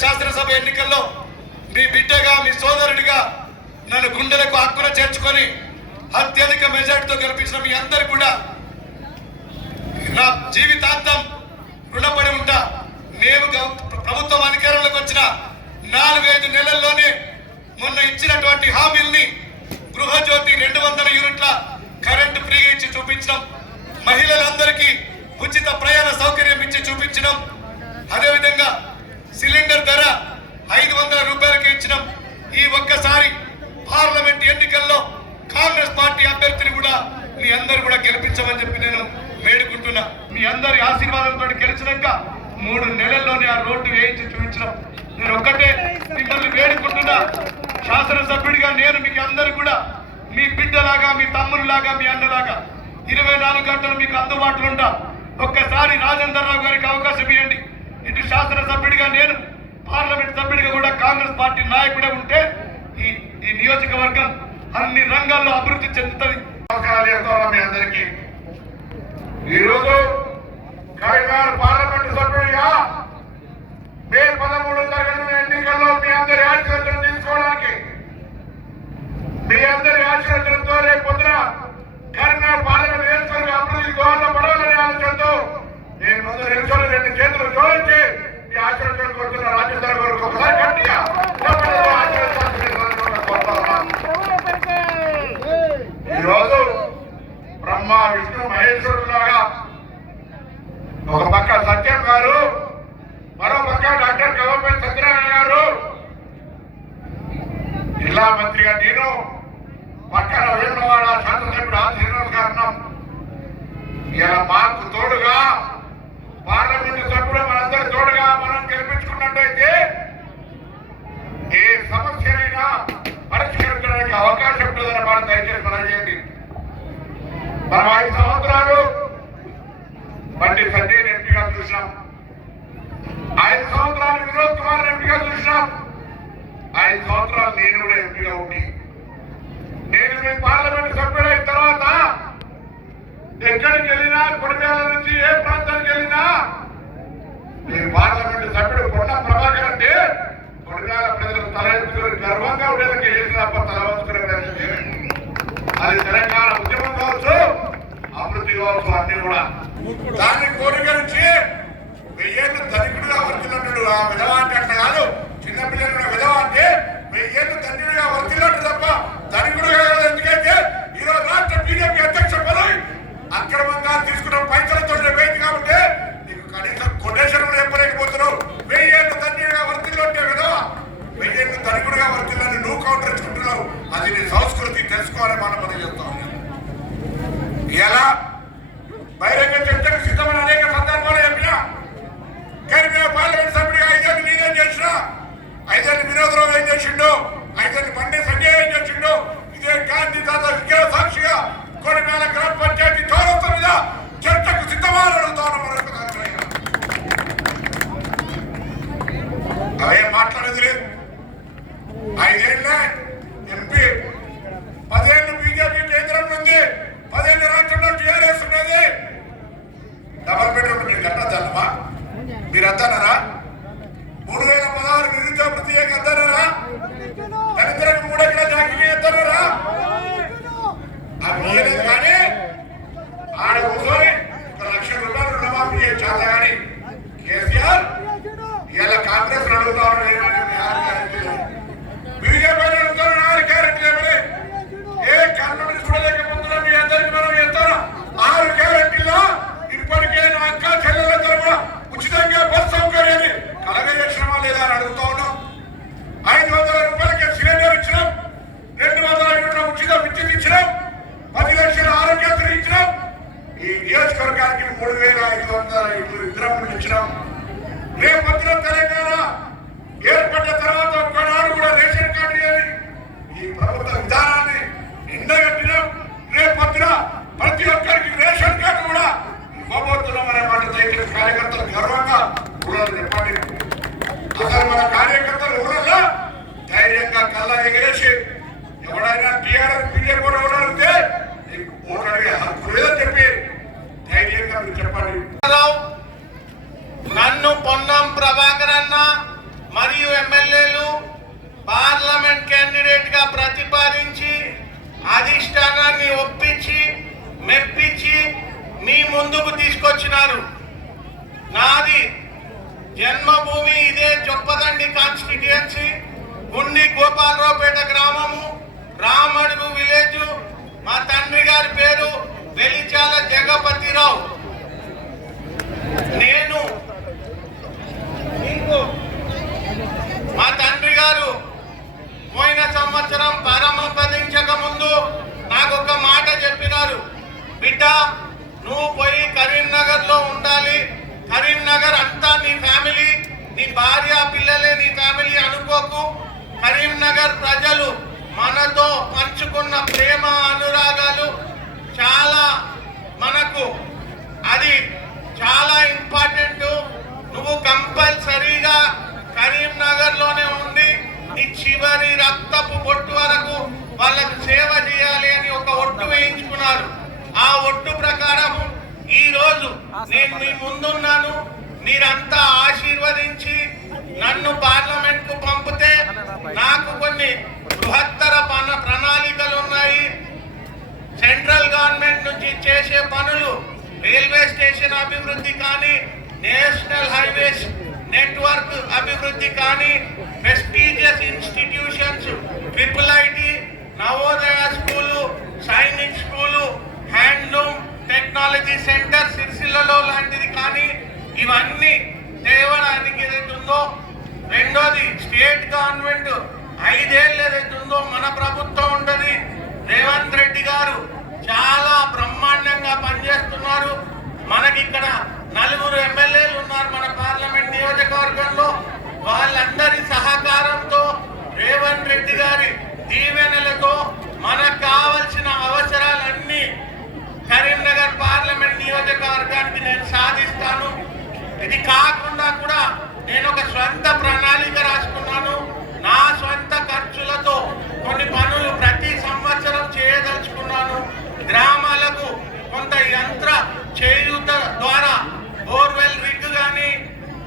శాసనసభ ఎన్నికల్లో మీ బిడ్డగా మీ సోదరుడిగా నన్ను గుండెలకు హక్కున చేర్చుకొని అత్యధిక మెజార్టీతో గెలిపించిన మీ అందరు కూడా నా జీవితాంతం రుణపడి ఉంటా. మేము ప్రభుత్వం అధికారంలోకి వచ్చిన నాలుగైదు నెలల్లోనే మొన్న ఇచ్చినటువంటి హామీల్ని గృహజ్యోతి రెండు వందల యూనిట్ల కరెంటు ఫ్రీగా ఇచ్చి చూపించడం మహిళలందరికీ ఉచిత ప్రయాణ సౌకర్యం ఇచ్చి చూపించడం అదేవిధంగా సిలిండర్ ధర ఐదు వందల రూపాయలకి ఇచ్చినాం. ఈ ఒక్కసారి పార్లమెంట్ ఎన్నికల్లో కాంగ్రెస్ పార్టీ అభ్యర్థిని కూడా మీ అందరు కూడా గెలిపించమని చెప్పి నేను వేడుకుంటున్నా. మీ అందరి ఆశీర్వాదంతో గెలిచినాక మూడు నెలల్లోనే ఆ రోడ్డు వేయించి చూపించడం నేను ఒక్కటే మిమ్మల్ని వేడుకుంటున్నా. శాసనసభ్యుడిగా నేను మీకు అందరు కూడా మీ బిడ్డలాగా మీ తమ్ముళ్ళలాగా మీ అన్నలాగా ఇరవై నాలుగు గంటలు మీకు అందుబాటులో ఉంటా. ఒక్కసారి రాజేందర్ రావు గారికి అవకాశం ఇవ్వండి ఇటు శాసనసభ్యుడిగా నేను పార్లమెంట్ సభ్యుడిగా కూడా కాంగ్రెస్ పార్టీ నాయకుడే ఉంటే ఈ ఈ నియోజకవర్గం అన్ని రంగాల్లో అభివృద్ధి చెందుతుంది. మీ అందరికీ? ఈరోజు కరీంనగర్ పార్లమెంటు సభ్యుడిగా మే పదమూడు జరగనున్న ఎన్నికల్లో మీ అందరి ఆశీర్వచనం తీసుకోవడానికి మీ అందరి ఆశీర్వచనంతో రేపు పొద్దున కరీంనగర్ పార్లమెంట్ నియోజకవర్గ అభివృద్ధి గోహంలో పడవాలని ఆలోచనతో నేను ముందు నిమిషాలు రెండు చేతులు జోడించి మీ ఆశీర్వచనం కోరుతున్న రాజేంద్ర గారికి ఒకసారి గట్టిగా ఈరోజు బ్రహ్మ విష్ణు మహేశ్వరులాగా ఒక పక్క సత్యం గారు మరో పక్క డాక్టర్ కవంపల్లి సత్యనారాయణ గారు జిల్లా మంత్రిగా నేను పక్కన వేణువాడ శాసనసభ్యుడు ఆ శ్రీనివాస్ గారు ఇలా మాకు తోడుగా పార్లమెంటు సభ్యులు మనందరూ తోడుగా మనం గెలిపించుకున్నట్టయితే ఏ సమస్యనైనా పరిష్కరించడానికి అవకాశం ఉంటుందని మనం దయచేసి మనం చేయండి. మనం ఐదు సంవత్సరాలు బండి సంజయ్ ఎంపీగా చూసినాం. ఐదు సంవత్సరాలు వినోద్ కుమార్ ఎంపీగా చూసినాం. ఐదు సంవత్సరాలు నేను కూడా ఎంపీగా ఉండి నేను మీ పార్లమెంట్ సభ్యుడైన తర్వాత ఎక్కడికి వెళ్ళినా కొడిమేల నుంచి ఏ ప్రాంతం వెళ్ళినా మీ పార్లమెంట్ సభ్యుడు కొండ ప్రభాకర్ అంటే కొడిమేల ప్రజలకు తల గర్వంగా ఉండేందుకు చేసిన తప్ప తల అది తెలంగాణ ఉద్యమం కావచ్చు అభివృద్ధి కావచ్చు అన్ని కూడా. దాన్ని కోరికరించి వెయ్యేళ్ళు ధనికుడుగా వర్తిల్లంటుడు ఆ విధవ అంటే అట్లా కాదు చిన్నపిల్లలు విధవ అంటే వెయ్యేళ్ళు ధనికుడిగా వర్తిల్లట్టు తప్ప ధనికుడుగా కాదు. ఎందుకంటే ఈరోజు రాష్ట్ర బీజేపీ అధ్యక్ష పదవి అక్రమంగా తీసుకున్న పైసలతో వేది కాబట్టి నీకు కనీసం కొటేషన్ కూడా చెప్పలేకపోతున్నావు వెయ్యేళ్ళు ధనికుడిగా వర్తిల్లంటే విధవ వెయ్యేళ్ళు ధనికుడిగా వర్తిల్లని అది నీ సంస్కృతి తెలుసుకోవాలని మనం మనం చెప్తాం ఎలా? బహిరంగ చర్చకు సిద్ధమైన అనేక సందర్భాలు చెప్పినా కానీ మేము పార్లమెంట్ సభ్యుడిగా ఐదేళ్ళు నేనేం చేసిన ఐదేళ్ళు వినోదరావు ఏం చేసిండు ఐదేళ్ళు బండి సంజయ్ ఏం చేసిండు ఇదే గాంధీ తాత విజ్ఞాన సాక్షిగా కొన్ని వేల గ్రామ పంచాయతీ చౌరస్తా మీద చర్చకు సిద్ధమని అడుగుతాను మరొకసారి అవేం మాట్లాడేది లేదు ఐదేళ్ళే ఎంపీ పదేళ్ళు బీజేపీ కేంద్రంలో ఉంది పదేళ్ళు రాష్ట్రంలో టీఆర్ఎస్ ఉన్నది డబల్ బెడ్రూమ్ మీరు కట్టద్దమ్మా మీరు మూడు వేల పదహారు నిరుద్యోగ ప్రత్యేక అద్దన్నారా దళితులకు మూడు ఎకరాల జాకి అద్దన్నారా అవి కానీ ఆడ కూర్చొని ఒక లక్ష రూపాయలు రుణమాఫీ చేయ కానీ కేసీఆర్ ఇలా కాంగ్రెస్ అడుగుతా ఉన్నారు ఏమని ఆరు గ్యారెంటీలు బీజేపీ అడుగుతారు ఆరు గ్యారెంటీలు ఏమని ఏ కన్నుని చూడలేకపోతున్నాం మీ అందరికి మనం ఎంతారా ఆరు గ్యారెంటీలో ఇప్పటికే నా అక్క చెల్లెలందరూ కూడా ఉచితంగా బస్ సౌకర్యాన్ని కలగజేసినమా లేదా అని అడుగుతా ఉన్నాం ఐదు వందల రూపాయలకి సిలిండర్ ఇచ్చినాం రెండు వందల యూనిట్ల ఉచిత విద్యుత్ ఇచ్చినాం పది లక్షల ఆరోగ్యశ్రీ ఇచ్చినాం ఈ నియోజకవర్గానికి మూడు వేల ఐదు వందల ఇప్పుడు విగ్రహం ఇచ్చినాం. రేపొద్దున తెలంగాణ ఏర్పడ్డ తర్వాత ఒక్కనాడు కూడా రేషన్ కార్డు లేని ఈ ప్రభుత్వ విధానాన్ని ఎండగట్టినాం రేపొద్దున ప్రతి ఒక్కరికి రేషన్ కార్డు కూడా ఇవ్వబోతున్నాం అనే మాట దయచేసి కార్యకర్తలు గర్వంగా ఊళ్ళో చెప్పండి. అసలు మన కార్యకర్తలు ఊళ్ళల్లో ధైర్యంగా కళ్ళ ఎగిరేసి ఎవడైనా టీఆర్ఎస్ బీజేపీ కూడా ఓడాడితే నీకు ఓటు హక్కు లేదని చెప్పి చెప్పండి నన్ను పొన్నం ప్రభాకర్ అన్న మరియు ఎమ్మెల్యేలు పార్లమెంట్ క్యాండిడేట్గా ప్రతిపాదించి అధిష్టానాన్ని ఒప్పించి మెప్పించి మీ ముందుకు తీసుకొచ్చినారు. నాది జన్మభూమి ఇదే చొప్పదండి కాన్స్టిట్యుయెన్సీ గుండి గోపాలరావుపేట గ్రామము రామడుగు విలేజ్ మా తండ్రి గారి పేరు వెలిచాల జగపతిరావు. వరకు కరీంనగర్ ప్రజలు మనతో పంచుకున్న ప్రేమ అనురాగాలు చాలా మనకు. అది చాలా ఇంపార్టెంట్. నువ్వు కంపల్సరీగా కరీంనగర్లోనే ఉండి నీ చివరి రక్తపు బొట్టు వరకు వాళ్ళకు సేవ చేయాలి అని ఒక ఒట్టు వేయించుకున్నారు. ఆ ఒట్టు ప్రకారం ఈరోజు నేను మీ ముందున్నాను. మీరంతా ఆశీర్వదించి నన్ను పార్లమెంట్కు పంపితే నాకు కొన్ని బృహత్తర పన ప్రణాళికలు ఉన్నాయి సెంట్రల్ గవర్నమెంట్ నుంచి చేసే పనులు రైల్వే స్టేషన్ అభివృద్ధి కానీ నేషనల్ హైవేస్ నెట్వర్క్ అభివృద్ధి కానీ prestigious institutions triple IT Navodaya school Sainik school handloom technology centre సిరిసిల్లలో లాంటిది కానీ ఇవన్నీ దేవడానికి ఏదైతే ఉందో రెండోది స్టేట్ గవర్నమెంట్ ఐదేళ్ళు ఏదైతే ఉందో మన ప్రభుత్వం ఉండదు రేవంత్ రెడ్డి గారు చాలా బ్రహ్మాండంగా పనిచేస్తున్నారు. మనకి ఇక్కడ నలుగురు ఎమ్మెల్యేలు ఉన్నారు మన పార్లమెంట్ నియోజకవర్గంలో. వాళ్ళందరి సహకారంతో రేవంత్ రెడ్డి గారి దీవెనలతో మనకు కావలసిన అవసరాలన్నీ కరీంనగర్ పార్లమెంట్ నియోజకవర్గానికి నేను సాధిస్తాను. ఇది కాకుండా నేను ఒక స్వంత ప్రణాళిక రాసుకున్నాను. నా స్వంత ఖర్చులతో కొన్ని పనులు ప్రతి సంవత్సరం చేయదలుచుకున్నాను. గ్రామాలకు కొంత యంత్ర చేయూత ద్వారా బోర్వెల్ రిగ్ కానీ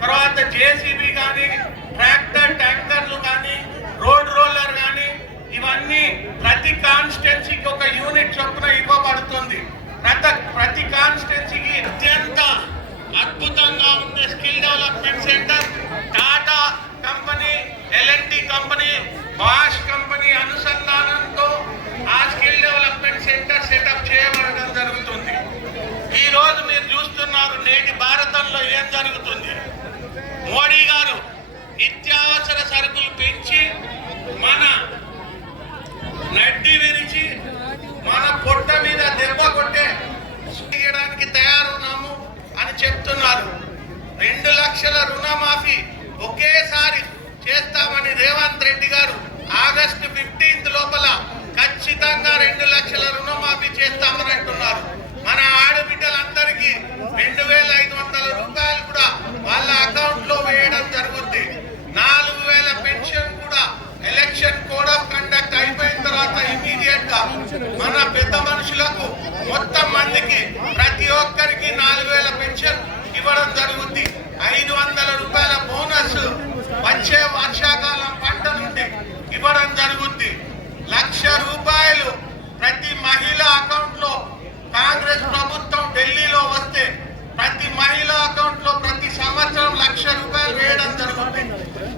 తర్వాత జేసీబీ కానీ ట్రాక్టర్ ట్యాంకర్లు కానీ రోడ్ రోలర్ కానీ ఇవన్నీ ప్రతి కాన్స్టిట్యున్సీకి ఒక యూనిట్ చొప్పున ఇవ్వబడుతుంది. ప్రతి ప్రతి కాన్స్టిట్యున్సీకి అత్యంత అద్భుతంగా ఉండే skill development centre Tata company L and T company Bosch company అనుసంధానంతో ఆ స్కిల్ డెవలప్మెంట్ సెంటర్ సెటప్ చేయబడడం జరుగుతుంది ఈ రోజు మీరు చూస్తున్నారు నేటి భారతంలో ఏం జరుగుతుంది. మోడీ గారు నిత్యావసర సరుకులు పెంచి మన నడ్డి విరిచి మన పొట్ట మీద దెబ్బ కొట్టే చేయడానికి తయారున్నాము అని చెప్తున్నారు. రెండు లక్షల రుణమాఫీ ఒకేసారి చేస్తామని రేవంత్ రెడ్డి గారు ఆగస్టు ఫిఫ్టీన్త్ లోపల ఖచ్చితంగా రెండు లక్షల రుణమాఫీ చేస్తామని అంటున్నారు. మన ఆడబిడ్డలందరికీ రెండు వేల ఐదు వందల రూపాయలు కూడా వాళ్ళ అకౌంట్లో వేయడం జరుగుద్ది. నాలుగు వేల పెన్షన్ కూడా ఎలక్షన్ కోడ్ ఆఫ్ కండక్ట్ అయిపోయిన తర్వాత ఇమీడియట్గా మన పెద్ద మనుషులకు మొత్తం మందికి ప్రతి ఒక్కరికి నాలుగు వేల పెన్షన్ ఇవ్వడం జరుగుద్ది. ఐదు వందల రూపాయల బోనస్ వచ్చే వర్షాకాలం పంట నుండి ఇవ్వడం జరుగుద్ది. లక్ష రూపాయలు ప్రతి మహిళ అకౌంట్ కాంగ్రెస్ ప్రభుత్వం ఢిల్లీలో వస్తే ప్రతి మహిళ అకౌంట్లో ప్రతి సంవత్సరం లక్ష రూపాయలు వేయడం జరుగుతుంది.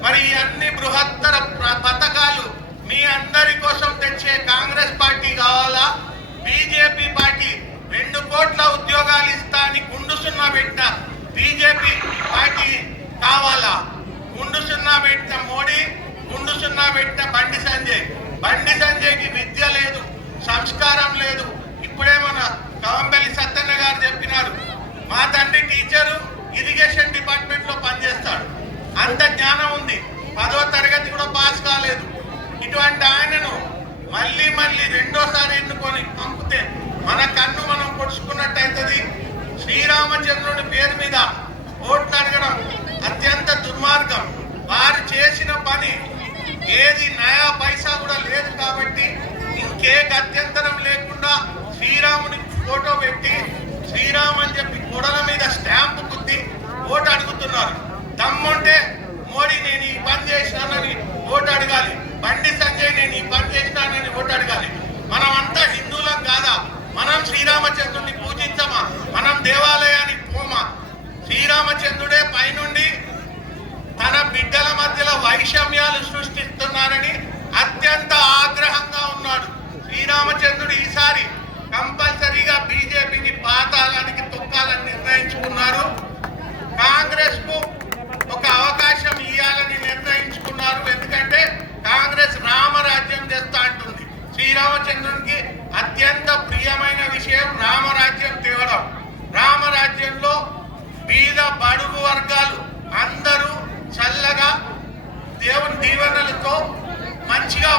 మరి అన్ని బృహత్తర పథకాలు మీ అందరి కోసం తెచ్చే కాంగ్రెస్ పార్టీ కావాలా? బీజేపీ పార్టీ రెండు కోట్ల ఉద్యోగాలు ఇస్తా అని గుండు సున్నా పెట్టిన బీజేపీ పార్టీ కావాలా గుండు సున్నా పెట్టిన మోడీ గుండు సున్నా పెట్టిన బండి సంజయ్ బండి సంజయ్కి విద్య లేదు సంస్కారం లేదు ఇప్పుడే మన కవంపల్లి సత్యన్న గారు చెప్పినారు మా తండ్రి టీచరు ఇరిగేషన్ డిపార్ట్మెంట్లో పనిచేస్తాడు అంత జ్ఞానం ఉంది. పదో తరగతి కూడా పాస్ కాలేదు. ఇటువంటి ఆయనను మళ్ళీ మళ్ళీ రెండోసారి ఎన్నుకొని పంపితే మన కన్ను మనం పొడుచుకున్నట్టు అవుతుంది శ్రీరామచంద్రుని పేరు మీద ఓట్లు అడగడం అత్యంత దుర్మార్గం. వారు చేసిన పని ఏది నయా పైసా కూడా లేదు కాబట్టి ఇంకే గత్యంతరం లేకుండా శ్రీరాముని ఫోటో పెట్టి శ్రీరామ్ అని చెప్పి గొడల మీద స్టాంపు కుద్ది ఓటు అడుగుతున్నారు. దమ్ముంటే మోడీ నేను ఈ పని చేసినానని ఓటు అడగాలి. బండి సంజయ్ నేను ఈ పని చేసినానని ఓటు అడగాలి. మనం అంతా హిందువులం కాదా? మనం శ్రీరామచంద్రుడిని పూజించమా? మనం దేవాలయానికి పోమా? శ్రీరామచంద్రుడే పైనుండి తన బిడ్డల మధ్యలో వైషమ్యాలు సృష్టిస్తున్నారని అత్యంత ఆగ్రహంగా ఉన్నాడు. శ్రీరామచంద్రుడు ఈసారి కంపల్సరీగా బీజేపీని పాతాలానికి తొక్కాలని నిర్ణయించుకున్నారు. కాంగ్రెస్కు బడుగు వర్గాలు అందరూ చల్లగా దేవుని దీవెనలతో మంచిగా